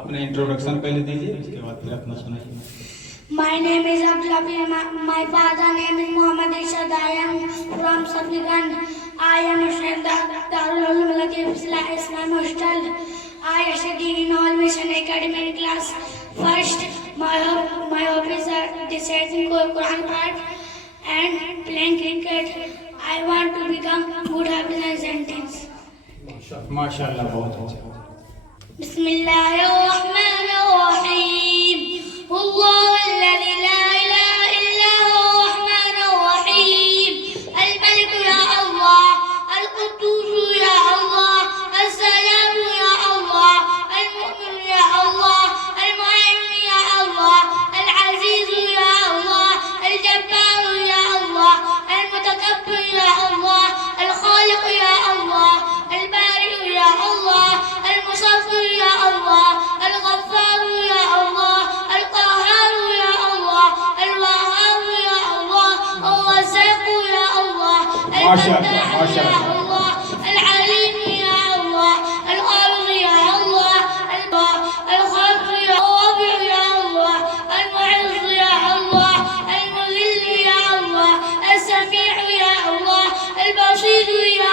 अपना इंट्रोडक्शन पहले दीजिए, उसके बाद फिर अपना सुनाइए। My name is Abdul. My father name is Muhammad Ishad. I am from Safigan. I am a student at Darul Uloom Latif Islam Hostel. I study in All Mission Academy class. First, my hobbies are reciting Quran part and playing cricket. I want to become good hafiz and sentence. माशाल्लाह, बहुत अच्छा। Bismillahirrahmanirrahim. Allah الذي لا إله إلا هو الرحمن الرحيم. الملك يا الله، القدوس يا الله، السلام يا الله، المؤمن يا الله، المهيمن يا الله، العزيز يا الله، الجبار يا الله، المتكبر يا الله، الخالق يا الله، البارئ يا الله، المصور يا الله، الغفار يا الله، القهار يا الله، الوهاب يا الله، الرزاق يا الله، الفتاح يا الله، العليم يا الله، الغافر يا الله، الخلق يا الرابع يا الله، المعز يا الله، المذل يا الله، السميع يا الله، البصير يا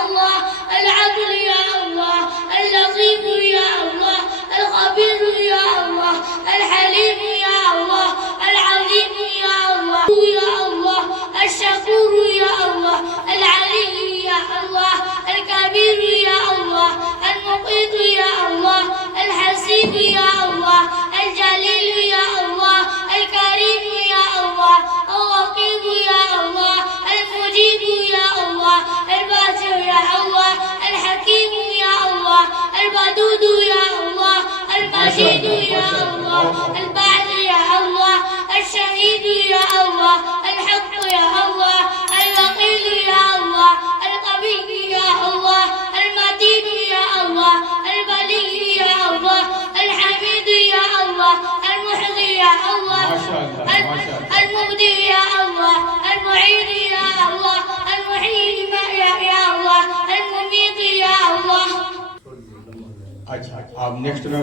الله، العدل يا الله، اللطيف يا الله، الخبير يا الله، الحليم يا الله، العظيم يا الله، يا الله، الشكور يا الله، العلي يا الله، الكبير يا الله، المقيت يا الله، الحسيب يا الله، الجليل يا الله، الكريم يا الله، الرقيب يا الله، المجيب يا الله، الباسل يا الله، الحكيم يا الله، الودود يا الله، المجيد يا الله، البعث يا الله، الشهيد يا الله، الحق يا الله، الوكيل يا الله، القوي يا الله، المتين يا الله، الولي يا الله، الحميد يا الله، المحيي يا الله، المبدي يا الله، المعين يا الله، المحيي يا الله، المميت يا الله. अच्छा, आप नेक्स्ट में